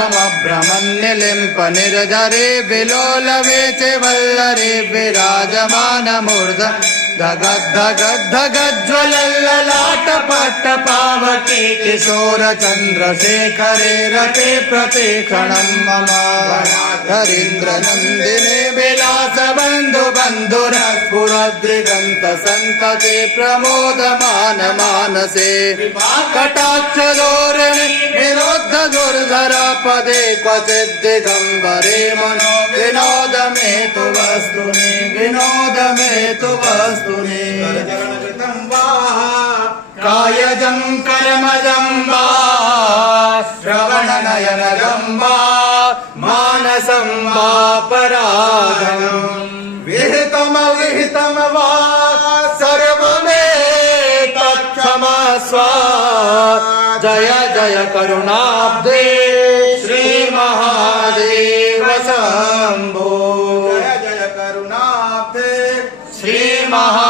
भ्रमभ्रमन्निलिम्प निर्झरे विलोलवे च वल्लरे विराजमानमूर्ध धगद्धगद्धगज्ज्वलल्ललाटपट्टपावके किशोर चन्द्रशेखरे रते प्रतिक्षणं मम धरीन्द्रनन्दिने विलासबन्धु बन्धुरस्फुरद्रिगन्त सन्तते प्रमोदमान मानसे कटाक्षदोरिणि विरुद्ध दुर्धरा पदे क्वचिद् दिगम्बरे मनो विनोद मे तु वस्तुनि विनोद मे तु वस्तुनि कायजं कर्मजं वा श्रवणनयनजं वा मानसं वा पराधनं विहितमविहितं वा सर्वमेतत्क्षमस्व जय जय करुणाब्धे श्री महादेव शम्भो जय जय करुणाब्धे श्री महा